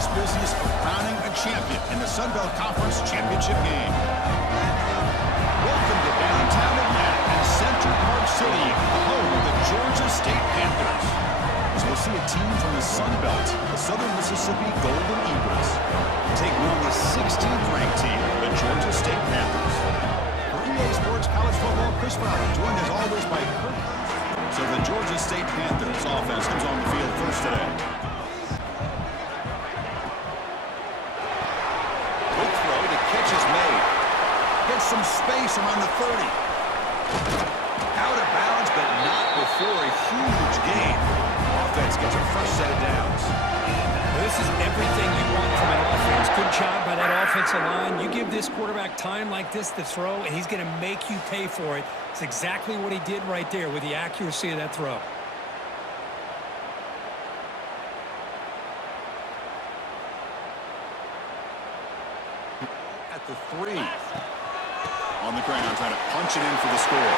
serious business of crowning a champion in the Sun Belt Conference Championship game. Welcome to downtown Atlanta and Center Parc City, the home of the Georgia State Panthers. As we'll see a team from the Sun Belt, the Southern Mississippi Golden Eagles, taking on the 16th ranked team, the Georgia State Panthers. For EA Sports College Football, Chris Fowler, joined as always by Kirk. So the Georgia State Panthers offense comes on the field first today. Quick throw, the catch is made. Gets some space around the 30. Out of bounds, but not before a huge gain. Offense gets a fresh set of downs. This is everything you want from an offense. Good job by that offensive line. You give this quarterback time like this to throw, and he's going to make you pay for it. It's exactly what he did right there with the accuracy of that throw. At the 3. On the ground, trying to punch it in for the score.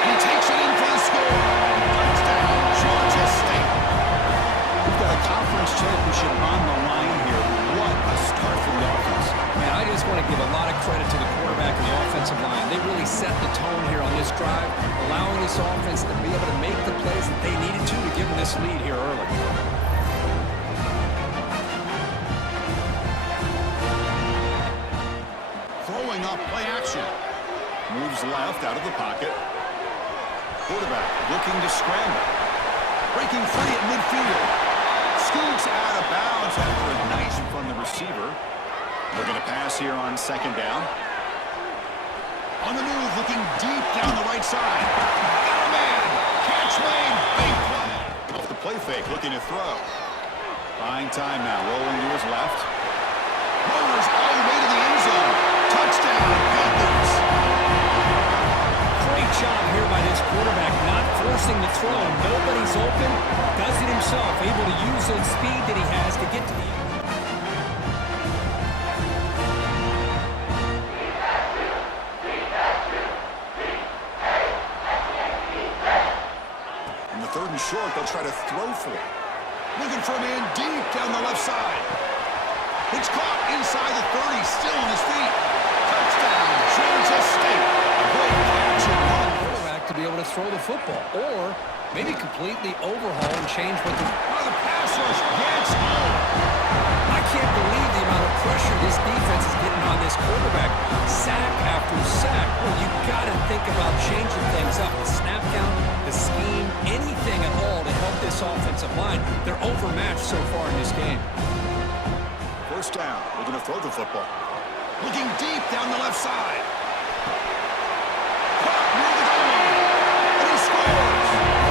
And he takes it in for the score. Touchdown, Georgia State. We've got a conference championship on the line here. What a start for the offense. Man, I just want to give a lot of credit to the quarterback and the offensive line. They really set the tone here on this drive, allowing this offense to be able to make the plays that they needed to give them this lead here early. Throwing up play action. Moves left out of the pocket. Quarterback looking to scramble. Breaking free at midfield. Scoots out of bounds after a nice from the receiver. Looking to pass here on second down. On the move, looking deep down the right side. Got a man. Catch made. Big play. Off the play fake, looking to throw. Buying time now. Rolling to his left. Motors all the way to the end zone. Touchdown, Panthers. Great job here by this quarterback, not forcing the throw. Nobody's open. Does it himself, able to use the speed that he has to get to the end. In the 3rd and short, they'll try to throw for it. Looking for a man deep down the left side. It's caught inside the 30, still on his feet. Touchdown, Georgia State. Great catch and run. Quarterback to be able to throw the football, or maybe completely overhaul and change what the... Oh, the pass rush gets home. I can't believe the amount of pressure this defense is getting on this quarterback. Sack after sack. Well, you got to think about changing things up. The snap count, the scheme, anything at all to help this offensive line. They're overmatched so far in this game. First down. Looking to throw the football. Looking deep down the left side. Caught near the goal line. And he scores.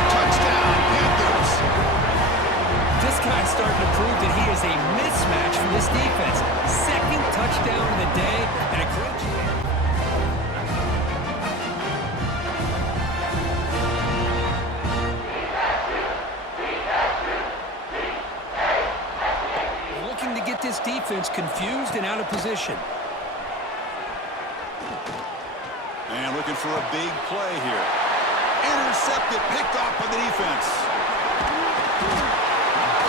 Touchdown, Panthers. This guy's starting to prove that he is a mismatch for this defense. 2nd touchdown of the day, and a great job. Looking to get this defense confused and out of position. And looking for a big play here. Intercepted, picked off by the defense.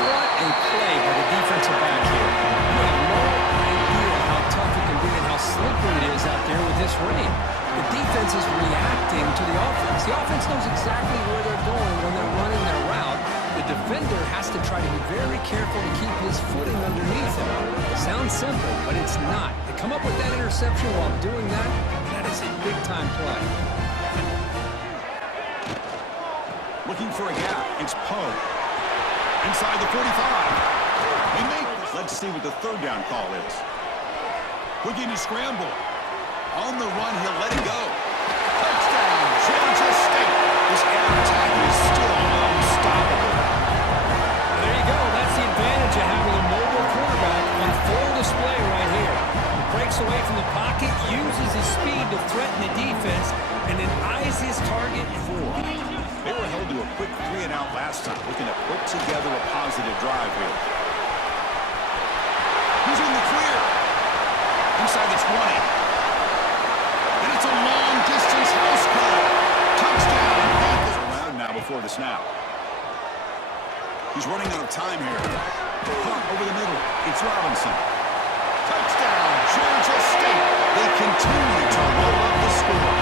What a play by the defensive back here. You have no idea how tough it can be and how slippery it is out there with this rain. The defense is reacting to the offense. The offense knows exactly where they're going when they're running their route. The defender has to try to be very careful to keep his footing underneath him. Sounds simple, but it's not. To come up with that interception while doing that, that is a big-time play. Looking for a gap. It's Poe. Inside the 45. They make this. Let's see what the 3rd down call is. Looking to scramble. On the run, he'll let it go. Touchdown, Georgia State. This air attack is still unstoppable. There you go. That's the advantage of having a mobile quarterback on full display right here. He breaks away from the pocket, uses his speed to threaten the defense, and then eyes his target. 4. They were held to a quick 3-and-out last time, looking to put together a positive drive here. He's in the clear. Inside the 20. And it's a long-distance house call. Touchdown. Panthers around now before the snap. He's running out of time here. Caught over the middle. It's Robinson. Touchdown, Georgia State. They continue to roll up the score.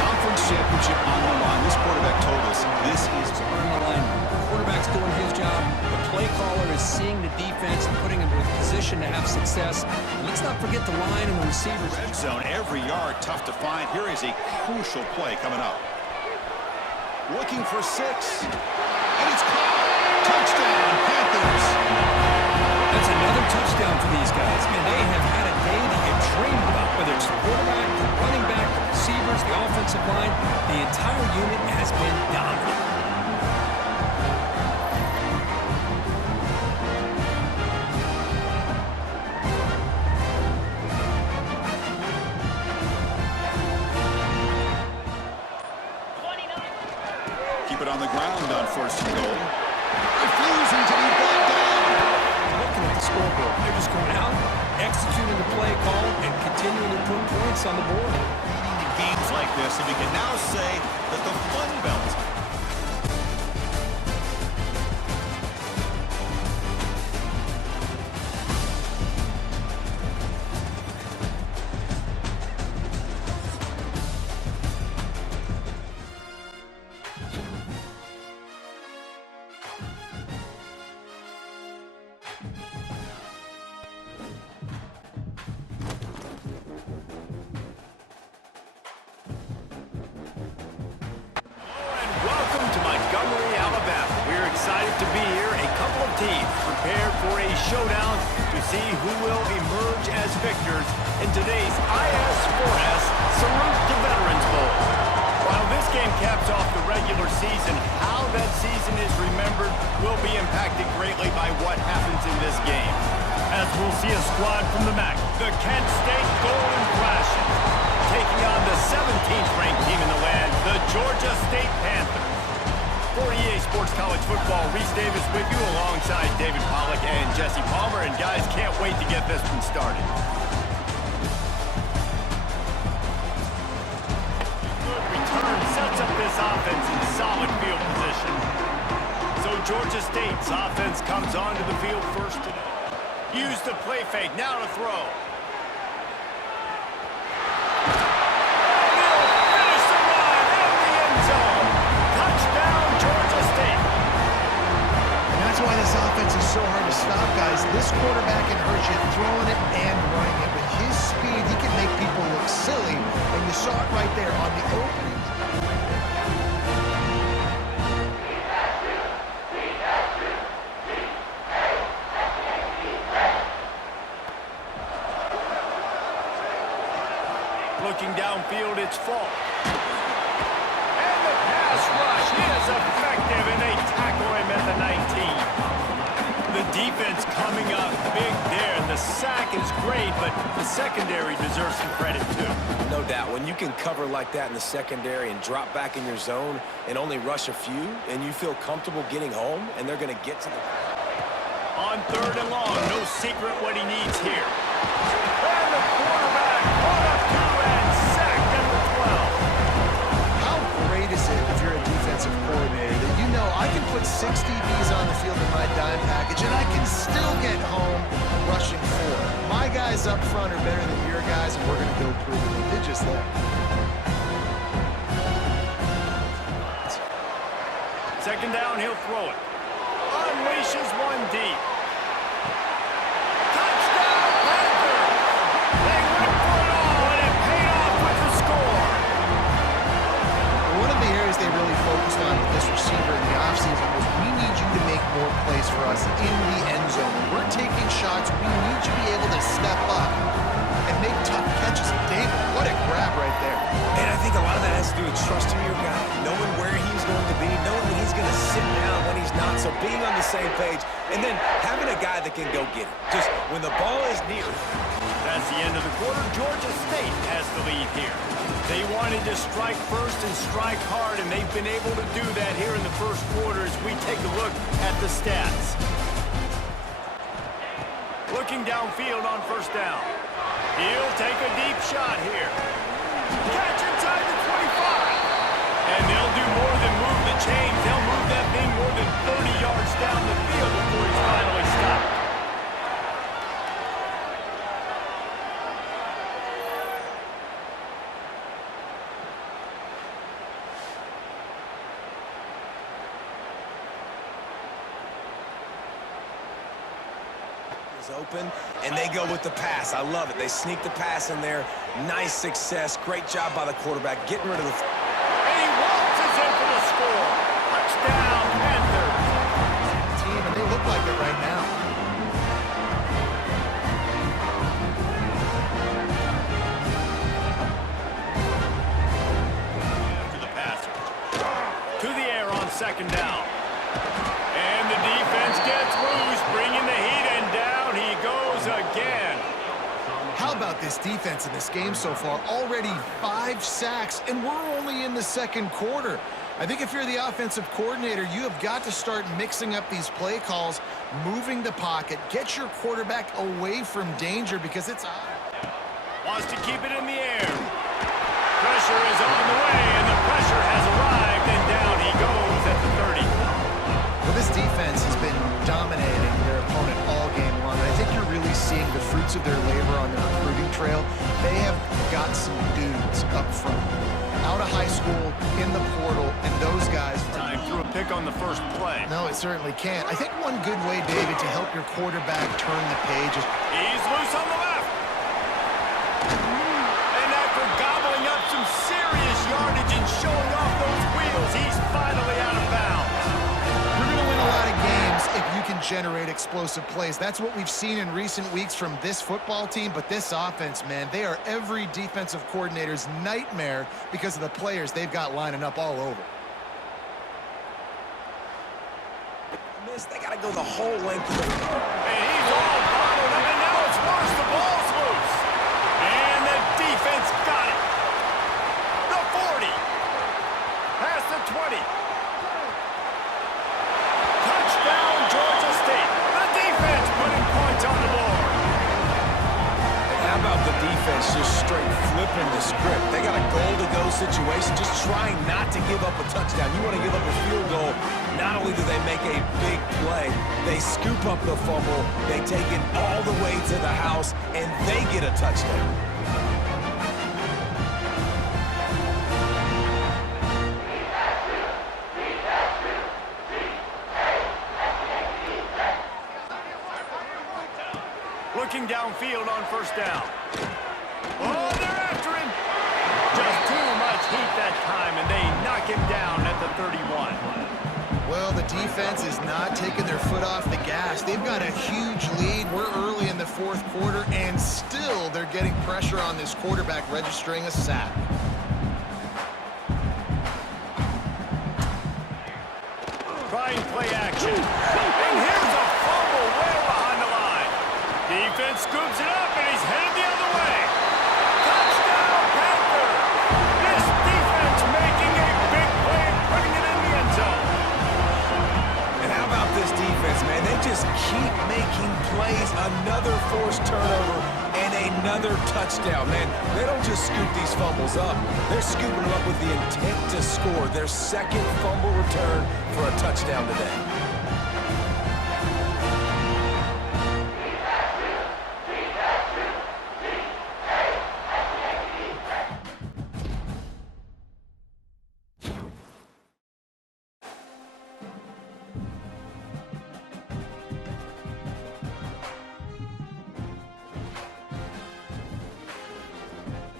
Conference championship on the line. This quarterback told us this is on the line. The quarterback's doing his job. The play caller is seeing the defense and putting him in position to have success. And let's not forget the line and the receivers. red zone. Every yard tough to find. Here is a crucial play coming up. Looking for 6. And it's caught. Touchdown, Panthers. That's another touchdown for these guys. Man, they have had a day that you dreamed about, whether it's the quarterback, the running back, the receivers, the offensive line. The entire unit has been dominant. Keep it on the ground on 1st and goal. Refusing to be brought down. Looking at the scoreboard, they're just going out, executing the play call, and continuing to put points on the board. Games like this, and we can now say that the Fun Belt to be here. A couple of teams prepared for a showdown to see who will emerge as victors in today's IS4S Salute to Veterans Bowl. While this game caps off the regular season, how that season is remembered will be impacted greatly by what happens in this game. As we'll see a squad from the MAC, the Kent State Golden Flashes, taking on the 17th ranked team in the land, the Georgia State Panthers. For EA Sports College Football, Reese Davis with you alongside David Pollack and Jesse Palmer. And guys, can't wait to get this one started. Good return sets up this offense in solid field position. So Georgia State's offense comes onto the field first today. Use the play fake, now to throw. That's why this offense is so hard to stop, guys. This quarterback can hurt you throwing it and running it. With his speed, he can make people look silly. And you saw it right there on the opening. Looking downfield, it's Falk. And the pass rush is effective, and they tackle him at the 19. The defense coming up big there, and the sack is great, but the secondary deserves some credit too. No doubt. When you can cover like that in the secondary and drop back in your zone and only rush a few, and you feel comfortable getting home, and they're going to get to the... On 3rd and long, no secret what he needs here. And the quarterback caught up to and sacked at the 12. How great is it if you're a defensive coordinator that you know I can put 6 DBs on the field in my dime package and I can still get home rushing 4. My guys up front are better than your guys, and we're going to go prove it. They did just that. Second down, he'll throw it. Unleashes one deep. Touchdown, Panthers! They went for it all, and it paid off with the score. One of the areas they really focused on with this receiver in the offseason was we need you to make more plays for us in the end zone. When we're taking shots, we need you to be able to step up and make tough catches. David, what a grab right there. And I think a lot of that has to do with trusting your guy, knowing where he's going to be, knowing when he's going to sit down, when he's not, so being on the same page, and then having a guy that can go get it. Just when the ball is near. That's the end of the quarter. Georgia State has the lead here. They wanted to strike first and strike hard, and they've been able to do that here in the first quarter as we take a look at the stats. Looking downfield on 1st down. He'll take a deep shot here. Catch inside the 25. And they'll do more than move the chains. They'll move that thing more than 30 yards down the field before he's finally open, and they go with the pass. I love it. They sneak the pass in there. Nice success. Great job by the quarterback getting rid of the... And he waltzes in for the score. Touchdown, Panthers. Team, and they look like it right now. To the passer. To the air on second down. And the defense gets loose, bringing the heat, and down he goes again. How about this defense in this game so far? Already 5 sacks, and we're only in the second quarter. I think if you're the offensive coordinator, you have got to start mixing up these play calls, moving the pocket, get your quarterback away from danger because it's on. Wants to keep it in the air. Pressure is on the way, and the pressure has arrived, and down he goes at the 30. Well, this defense has been dominating their opponent all game long. And I think you're really seeing the fruits of their labor on the recruiting trail. They have got some dudes up front, out of high school, in the portal, and those guys... Time threw a pick on the first play. No, it certainly can't. I think one good way, David, to help your quarterback turn the page is... He's loose on the left. And after gobbling up some serious yardage and showing off those wheels, he's finally out of bounds. You're going to win a lot of games if you can generate explosive plays. That's what we've seen in recent weeks from this football team, but this offense, man, they are every defensive coordinator's nightmare because of the players they've got lining up all over. They got to go the whole length of the field. And he's all bottled up, and now it's worse. The ball's loose. And the defense got it. The 40. Past the 20. Touchdown, Georgia State. The defense putting points on the board. And how about the defense just straight flipping the script? They got a goal-to-go situation, just trying not to give up a touchdown. You want to give up a field goal, not only do they make a big play, they scoop up the fumble, they take it all the way to the house, and they get a touchdown. Looking downfield on first down. Oh, they're after him. Just too much heat that time, and they knock him down at the 31. Well, the defense is not taking their foot off the gas. They've got a huge lead. We're early in the fourth quarter, and still they're getting pressure on this quarterback, registering a sack. Trying play action. And here's a fumble way behind the line. Defense scoops it up, and he's headed the other way. Touchdown, Panther! This defense making a big play and putting it in the end zone. And how about this defense, man? They just keep making plays. Another forced turnover and another touchdown, man. They don't just scoop these fumbles up. They're scooping them up with the intent to score. Their second fumble return for a touchdown today.